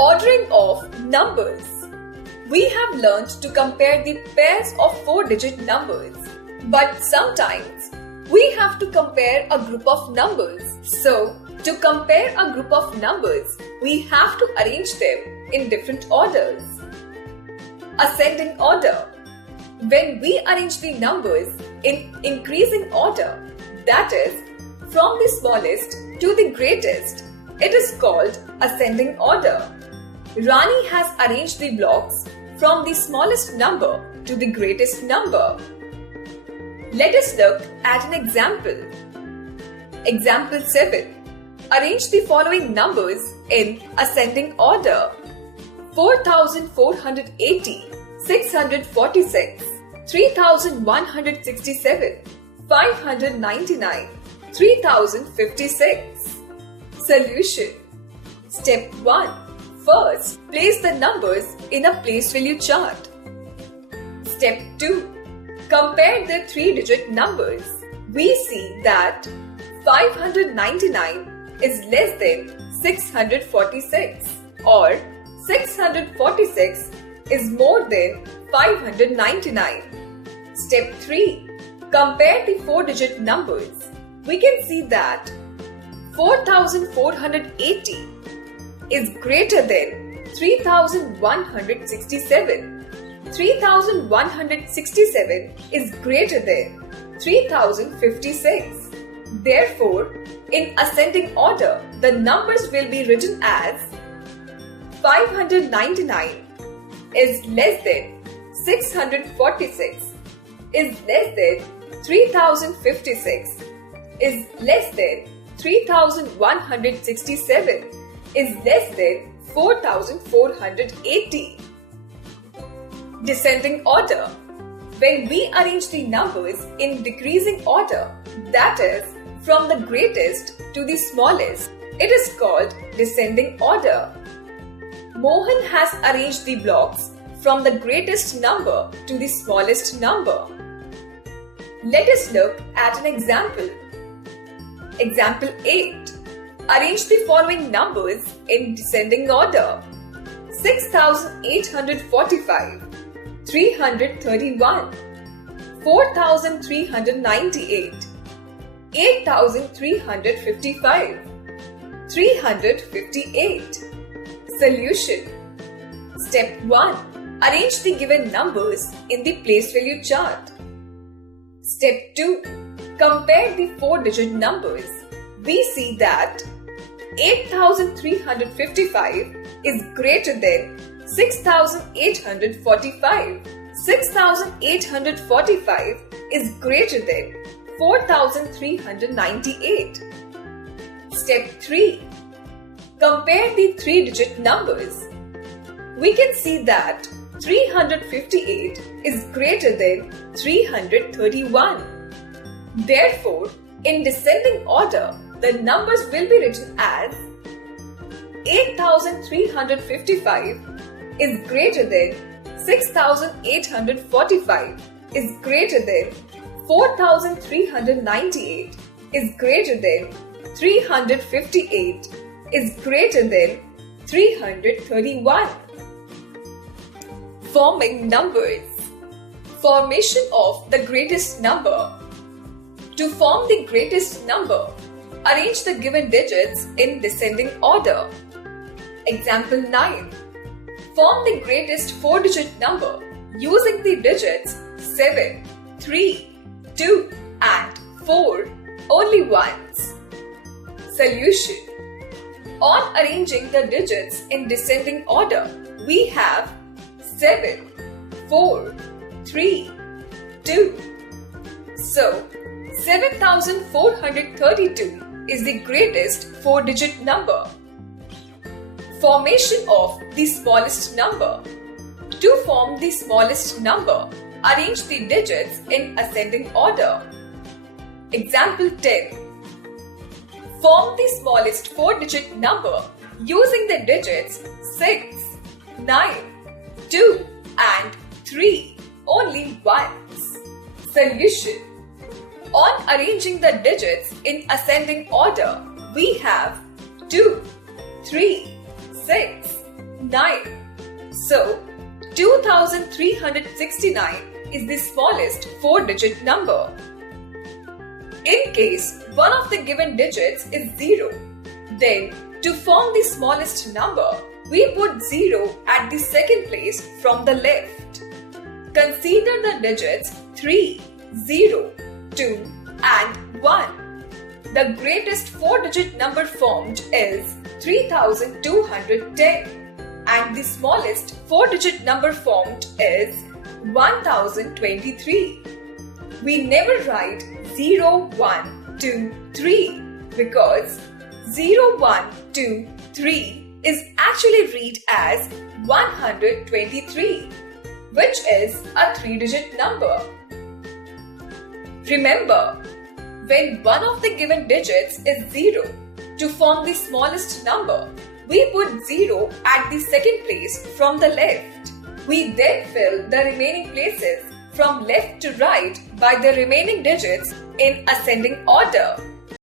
Ordering of numbers. We have learned to compare the pairs of 4-digit numbers, but sometimes we have to compare a group of numbers. So, to compare a group of numbers, we have to arrange them in different orders. Ascending order. When we arrange the numbers in increasing order, that is, from the smallest to the greatest, it is called ascending order. Rani has arranged the blocks from the smallest number to the greatest number. Let us look at an example. Example 7. Arrange the following numbers in ascending order: 4,480, 646, 3,167, 599, 3,056. Solution. Step 1. First, place the numbers in a place value chart. Step 2. Compare the 3-digit numbers. We see that 599 is less than 646, or 646 is more than 599. Step 3. Compare the 4-digit numbers. We can see that 4,480 is greater than 3,167. 3,167 is greater than 3,056. Therefore, in ascending order, the numbers will be written as 599 is less than 646 is less than 3,056 is less than 3,167 is less than 4,480. Descending order. When we arrange the numbers in decreasing order, that is, from the greatest to the smallest, it is called descending order. Mohan has arranged the blocks from the greatest number to the smallest number. Let us look at an example. Example 8. Arrange the following numbers in descending order: 6,845, 331, 4,398, 8,355, 358. Solution. Step 1. Arrange the given numbers in the place value chart. Step 2. Compare the 4-digit numbers. We see that 8,355 is greater than 6,845. 6,845 is greater than 4,398. Step 3. Compare the 3-digit numbers. We can see that 358 is greater than 331. Therefore, in descending order, the numbers will be written as 8,355 is greater than 6,845 is greater than 4,398 is greater than 358 is greater than 331. Forming numbers. Formation of the greatest number. To form the greatest number, arrange the given digits in descending order. Example 9. Form the greatest 4-digit number using the digits 7, 3, 2 and 4 only once. Solution. On arranging the digits in descending order, we have 7, 4, 3, 2. So, 7,432 is the greatest 4-digit number. Formation of the smallest number. To form the smallest number, arrange the digits in ascending order. Example 10. Form the smallest 4-digit number using the digits 6, 9, 2 and 3 only once. Solution. On arranging the digits in ascending order, we have 2, 3, 6, 9. So, 2369 is the smallest 4-digit number. In case one of the given digits is 0, then to form the smallest number, we put 0 at the second place from the left. Consider the digits 3, 0, 2 and 1. The greatest 4-digit number formed is 3210 and the smallest 4-digit number formed is 1023. We never write 0, 1, 2, 3 because 0, 1, 2, 3 is actually read as 123, which is a 3-digit number. Remember, when one of the given digits is 0, to form the smallest number, we put 0 at the second place from the left. We then fill the remaining places from left to right by the remaining digits in ascending order.